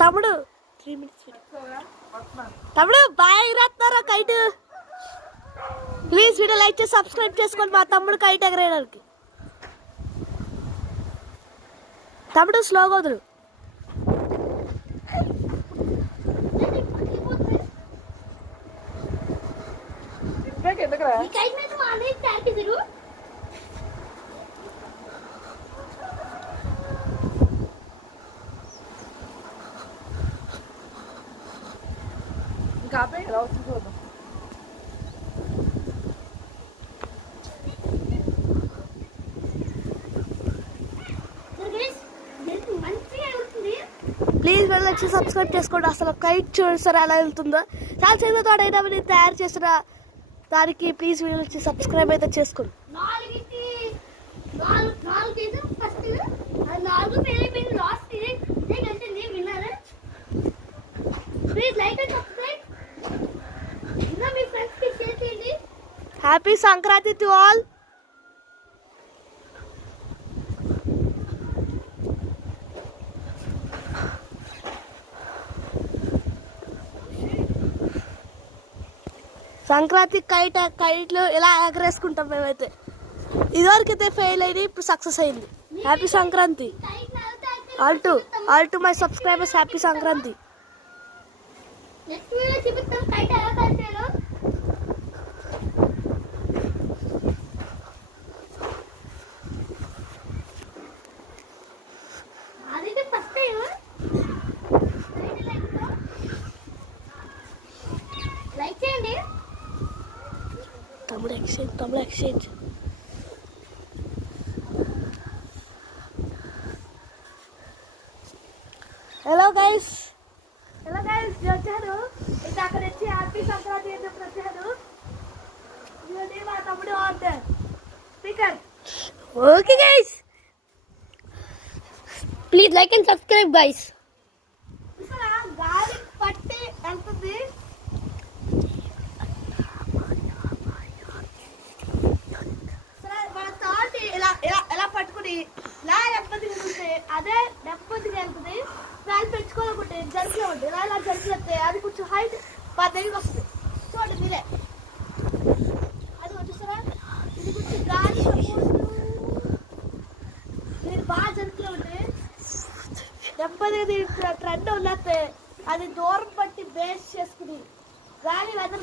తమ్ముడు 3 minutes తమ్ముడు బాగా ఎగరేస్తున్నారా కైట్ ప్లీజ్ వీడియో లైక్ చేసి సబ్స్క్రైబ్ చేసుకోండి మా తమ్ముడు కైట్ ఎగరేయడానికి తమ్ముడు స్లోగా వదులు ప్లీజ్ వెళ్ళొచ్చి సబ్స్క్రైబ్ చేసుకోండి అసలు కైట్ చూసారు ఎలా వెళ్తుందో చాలా చిన్న తోడైనా నేను తయారు చేసిన దానికి ప్లీజ్ వెళ్ళొచ్చి సబ్స్క్రైబ్ అయితే చేసుకోండి happy Sankranti to all Sankranti కైట్లు ఇలా ఎగరేసుకుంటాం మేమైతే ఇదివరకైతే ఫెయిల్ అయింది ఇప్పుడు సక్సెస్ అయింది happy Sankranti all to my subscribers happy Sankranti తమ్ముడు ఎక్స్చేంజ్ హలో గైస్ వచ్చాను ఇది అక్కడ వచ్చి హ్యాపీ సంక్రాంతి అని చెప్పి వచ్చాను ఇవన్నీ మా తమ్ముడు order speaker okay guys please like and subscribe guys గాలి పట్టి వెళ్తుంది ఎలా పట్టుకుని ఇలా నెమ్మదిగా ఉంటే అదే నెమ్మదిగా వెళ్తుంది గాలి పెంచుకోవాలనుకుంటే జరిగే ఉంటుంది ఇలా జరిగి వస్తే అది కొంచెం హైట్ 10 వస్తుంది చూడండి మీరే అది వచ్చేసారా ఇది కొంచెం గాలి మీరు బాగా జరుగుతూ ఉంటే నెమ్మదిగా ట్రెండ్ ఉన్నట్టే అది దూరం పట్టి బేస్ చేసుకుని గాలి